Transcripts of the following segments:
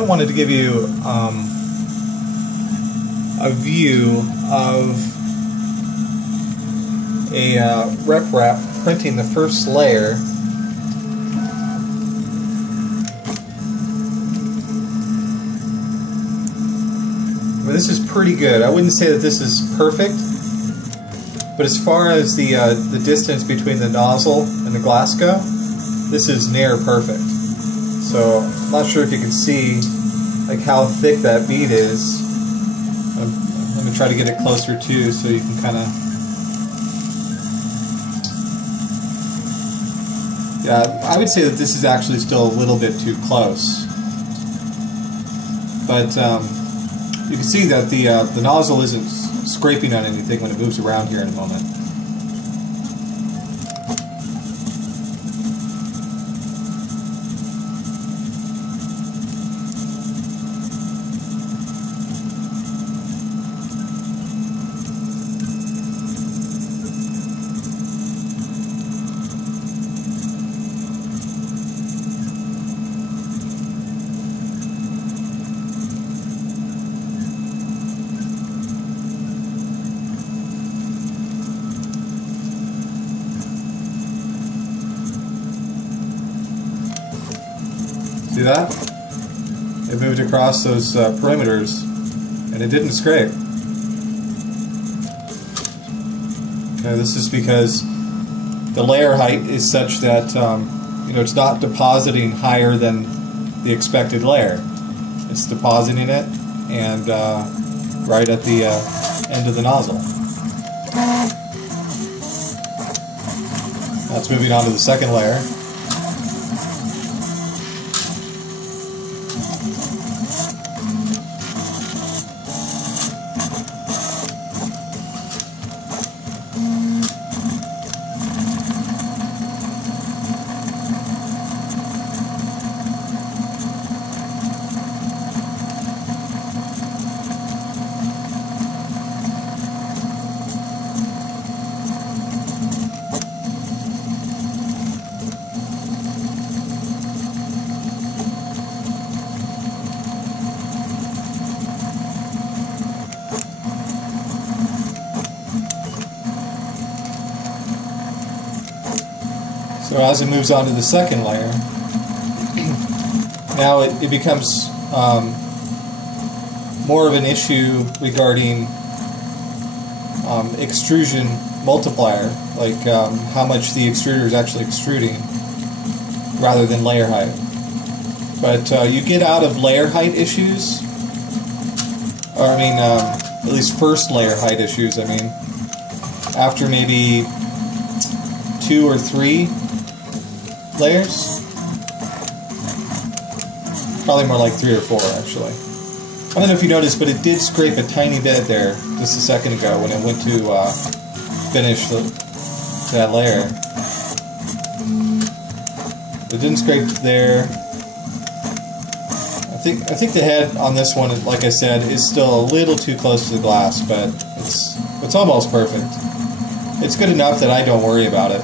kind of wanted to give you a view of a RepRap printing the first layer. But this is pretty good. I wouldn't say that this is perfect, but as far as the distance between the nozzle and the glass go, this is near perfect. So I'm not sure if you can see like how thick that bead is. Let me try to get it closer too, so you can kind of. Yeah, I would say that this is actually still a little bit too close, but you can see that the nozzle isn't scraping on anything when it moves around here in a moment. See that? It moved across those perimeters, and it didn't scrape. Okay, this is because the layer height is such that it's not depositing higher than the expected layer. It's depositing it, and right at the end of the nozzle. That's moving on to the second layer. So as it moves on to the second layer, now it becomes more of an issue regarding extrusion multiplier, like how much the extruder is actually extruding, rather than layer height. But you get out of layer height issues, or I mean, at least first layer height issues, I mean, after maybe 2 or 3 layers. Probably more like 3 or 4 actually. I don't know if you noticed, but it did scrape a tiny bit there just a second ago when it went to finish that layer. It didn't scrape there. I think the head on this one, like I said, is still a little too close to the glass, but it's almost perfect. It's good enough that I don't worry about it.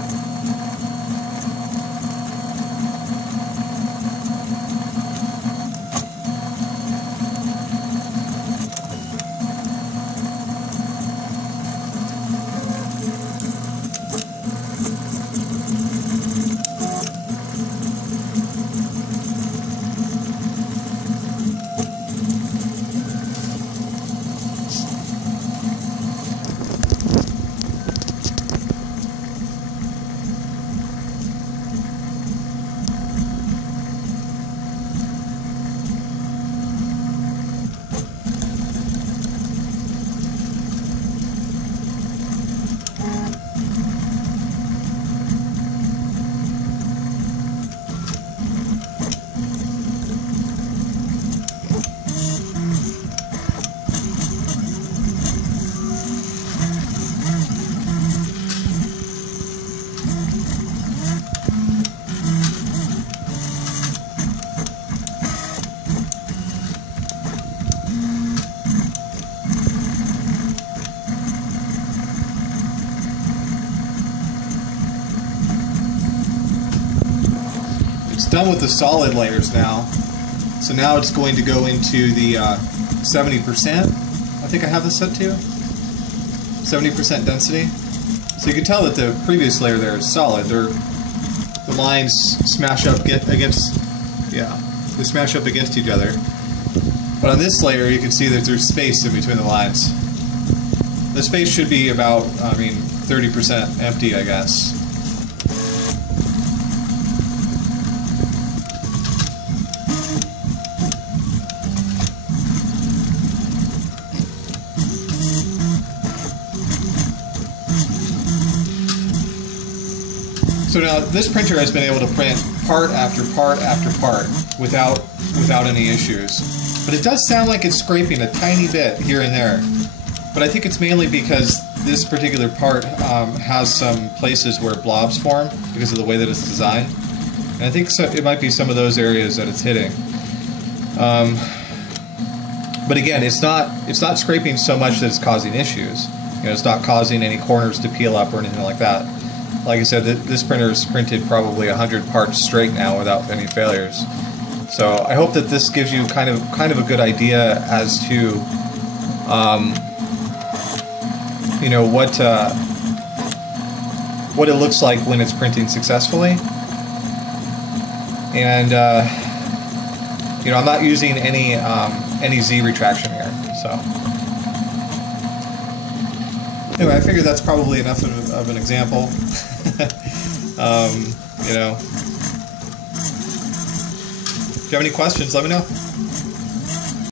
It's done with the solid layers now, So now it's going to go into the 70%. I think I have this set to 70% density. So you can tell that the previous layer there is solid. The lines smash up against, yeah, they smash up against each other. But on this layer, you can see that there's space in between the lines. The space should be about, 30% empty, I guess. So now this printer has been able to print part after part after part without any issues. But it does sound like it's scraping a tiny bit here and there. But I think it's mainly because this particular part has some places where blobs form because of the way that it's designed. And I think it might be some of those areas that it's hitting. But again, it's not scraping so much that it's causing issues. It's not causing any corners to peel up or anything like that. Like I said, this printer has printed probably 100 parts straight now without any failures. So I hope that this gives you kind of a good idea as to what it looks like when it's printing successfully. And I'm not using any Z retraction here. So anyway, I figured that's probably enough of an example. If you have any questions, let me know.